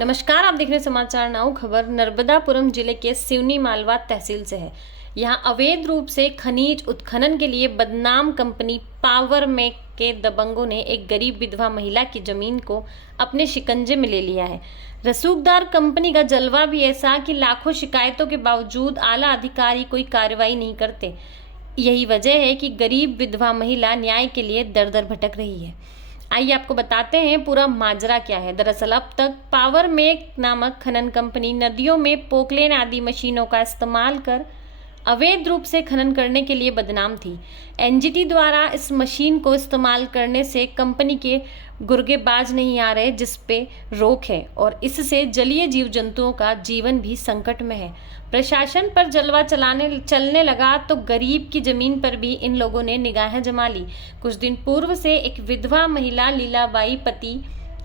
नमस्कार, आप देख रहे हैं समाचार नाउ। खबर नर्मदापुरम जिले के सिवनी मालवा तहसील से है। यहां अवैध रूप से खनिज उत्खनन के लिए बदनाम कंपनी पावर मेक के दबंगों ने एक गरीब विधवा महिला की जमीन को अपने शिकंजे में ले लिया है। रसूखदार कंपनी का जलवा भी ऐसा कि लाखों शिकायतों के बावजूद आला अधिकारी कोई कार्रवाई नहीं करते। यही वजह है कि गरीब विधवा महिला न्याय के लिए दर दर भटक रही है। आइए आपको बताते हैं पूरा माजरा क्या है। दरअसल अब तक पावर मेक नामक खनन कंपनी नदियों में पोकलेन आदि मशीनों का इस्तेमाल कर अवैध रूप से खनन करने के लिए बदनाम थी। एनजीटी द्वारा इस मशीन को इस्तेमाल करने से कंपनी के गुर्गे बाज नहीं आ रहे, जिस पे रोक है और इससे जलीय जीव जंतुओं का जीवन भी संकट में है। प्रशासन पर जलवा चलने लगा तो गरीब की जमीन पर भी इन लोगों ने निगाहें जमा ली। कुछ दिन पूर्व से एक विधवा महिला लीलाबाई पति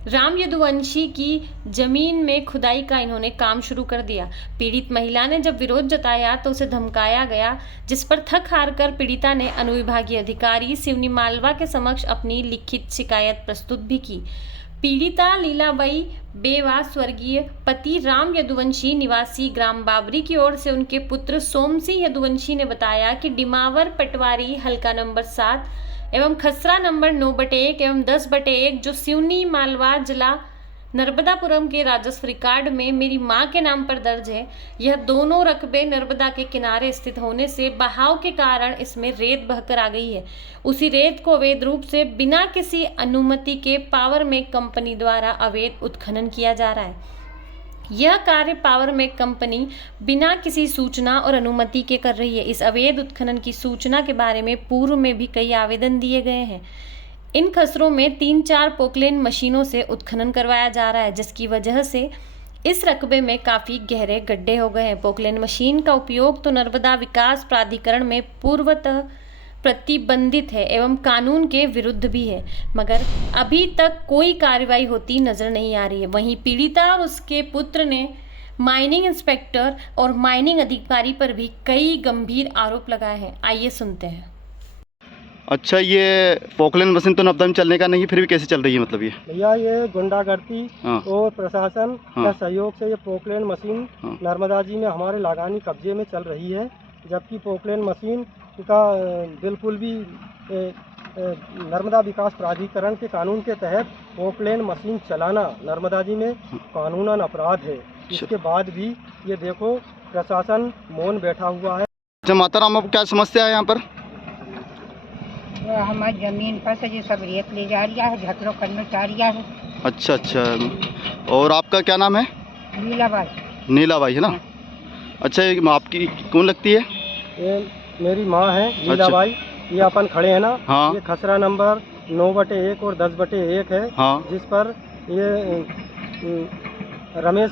राम यदुवंशी की जमीन में खुदाई का इन्होंने काम शुरू कर दिया। पीड़ित महिला ने जब विरोध जताया तो उसे धमकाया गया, जिस पर थक हार कर पीड़िता ने अनुविभागीय अधिकारी सिवनी मालवा के समक्ष अपनी लिखित शिकायत प्रस्तुत भी की। पीड़िता लीलाबाई बेवा स्वर्गीय पति राम यदुवंशी निवासी ग्राम बाबरी की ओर से उनके पुत्र सोमसिंह यदुवंशी ने बताया कि डिमावर पटवारी हल्का नंबर 7 एवं खसरा नंबर 9/1 एवं 10/1 जो सिवनी मालवा जिला नर्मदापुरम के राजस्व रिकॉर्ड में मेरी मां के नाम पर दर्ज है, यह दोनों रकबे नर्मदा के किनारे स्थित होने से बहाव के कारण इसमें रेत बहकर आ गई है। उसी रेत को अवैध रूप से बिना किसी अनुमति के पावर मेक कंपनी द्वारा अवैध उत्खनन किया जा रहा है। यह कार्य पावर मेक कंपनी बिना किसी सूचना और अनुमति के कर रही है। इस अवैध उत्खनन की सूचना के बारे में पूर्व में भी कई आवेदन दिए गए हैं। इन खसरों में 3-4 पोकलेन मशीनों से उत्खनन करवाया जा रहा है, जिसकी वजह से इस रकबे में काफ़ी गहरे गड्ढे हो गए हैं। पोकलेन मशीन का उपयोग तो नर्मदा विकास प्राधिकरण में पूर्वतः प्रतिबंधित है एवं कानून के विरुद्ध भी है, मगर अभी तक कोई कार्रवाई होती नजर नहीं आ रही है। वहीं पीड़िता और उसके पुत्र ने माइनिंग इंस्पेक्टर और माइनिंग अधिकारी पर भी कई गंभीर आरोप लगाए हैं। आइए सुनते हैं। अच्छा, ये पोकलेन मशीन तो नब्बे में चलने का नहीं, फिर भी कैसे चल रही है? मतलब ये भैया, ये गुंडागर्दी और प्रशासन के सहयोग से ये पोकलेन मशीन नर्मदा जी में हमारे लागानी कब्जे में चल रही है, जबकि पोकलेन मशीन का बिल्कुल भी नर्मदा विकास प्राधिकरण के कानून के तहत पोकलेन मशीन चलाना नर्मदा जी में कानूनन अपराध है। इसके बाद भी ये देखो प्रशासन मौन बैठा हुआ है। अच्छा माताराम, अब क्या समस्या है यहाँ पर? हमारी जमीन पर से ये सब रेत ले जा रही है, झकड़ो करना चाह रही है। अच्छा, और आपका क्या नाम है? नीलाबाई। नीलाबाई है ना? अच्छा, ये आपकी कौन लगती है? ये मेरी माँ है नीलाबाई। ये अपन खड़े हैं ना, हाँ। ये खसरा नंबर 9/1 और 10/1 है, हाँ। जिस पर ये रमेश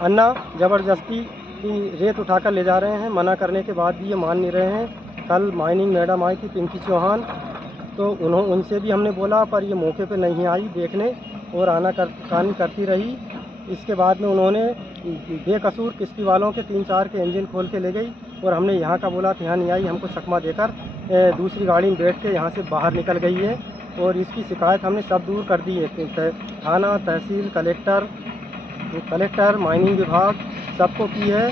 अन्ना जबरदस्ती रेत उठाकर ले जा रहे हैं। मना करने के बाद भी ये मान नहीं रहे हैं। कल माइनिंग मैडम आई थी पिंकी चौहान, तो उनसे भी हमने बोला, पर ये मौके पे नहीं आई देखने और आनाकानी करती रही। इसके बाद में उन्होंने बेकसूर किश्ती वालों के 3-4 के इंजन खोल के ले गई और हमने यहाँ का बोला तो यहाँ नहीं आई। हमको चकमा देकर दूसरी गाड़ी में बैठ के यहाँ से बाहर निकल गई है और इसकी शिकायत हमने सब दूर कर दी है। थाना, तहसील, कलेक्टर, माइनिंग विभाग सबको की है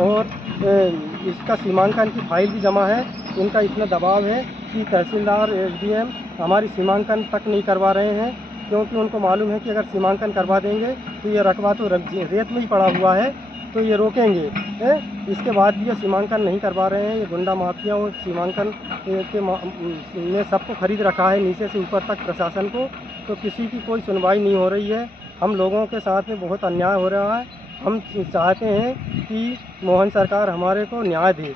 और इसका सीमांकन की फाइल भी जमा है। इनका इतना दबाव है कि तहसीलदार, एसडीएम हमारी सीमांकन तक नहीं करवा रहे हैं, क्योंकि उनको मालूम है कि अगर सीमांकन करवा देंगे तो ये रकबा तो रेत में ही पड़ा हुआ है, तो ये रोकेंगे। इसके बाद भी ये सीमांकन नहीं करवा रहे हैं। ये गुंडा माफिया और सीमांकन के ने सबको खरीद रखा है नीचे से ऊपर तक प्रशासन को, तो किसी की कोई सुनवाई नहीं हो रही है। हम लोगों के साथ में बहुत अन्याय हो रहा है। हम चाहते हैं कि मोहन सरकार हमारे को न्याय दे,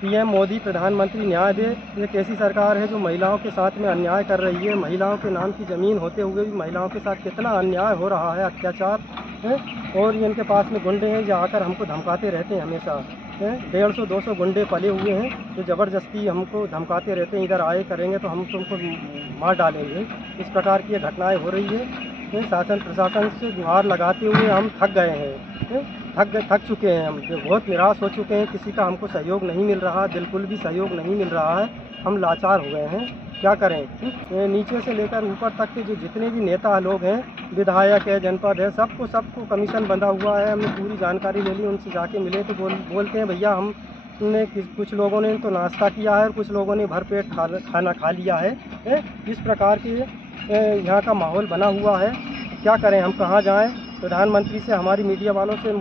पीएम मोदी प्रधानमंत्री न्याय दे। ये कैसी सरकार है जो महिलाओं के साथ में अन्याय कर रही है? महिलाओं के नाम की ज़मीन होते हुए भी महिलाओं के साथ कितना अन्याय हो रहा है, अत्याचार है। और ये इनके पास में गुंडे हैं जो आकर हमको धमकाते रहते हैं हमेशा। 150-200 गुंडे पले हुए हैं जो ज़बरदस्ती हमको धमकाते रहते हैं, इधर आए करेंगे तो हम तुमको मार डालेंगे। इस प्रकार की ये घटनाएँ हो रही है। शासन प्रशासन से गुहार लगाते हुए हम थक गए हैं, थक चुके हैं। हम बहुत निराश हो चुके हैं। किसी का हमको सहयोग नहीं मिल रहा, बिल्कुल भी सहयोग नहीं मिल रहा है। हम लाचार हो गए हैं। क्या करें। नीचे से लेकर ऊपर तक के जो जितने भी नेता लोग हैं, विधायक है, जनपद है, सबको कमीशन बंधा हुआ है। हमने पूरी जानकारी ले ली, उनसे जाके मिले तो बोलते हैं भैया हमने कुछ लोगों ने तो नाश्ता किया है और कुछ लोगों ने भरपेट खाना खा लिया है। इस प्रकार के यहाँ का माहौल बना हुआ है। क्या करें, हम कहाँ जाएं। प्रधानमंत्री से, हमारी मीडिया वालों से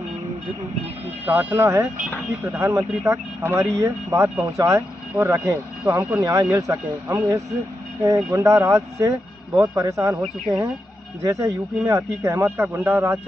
प्रार्थना है कि प्रधानमंत्री तक हमारी ये बात पहुँचाए और रखें तो हमको न्याय मिल सके। हम इस गुंडा राज से बहुत परेशान हो चुके हैं। जैसे यूपी में अतीक अहमद का गुंडा राज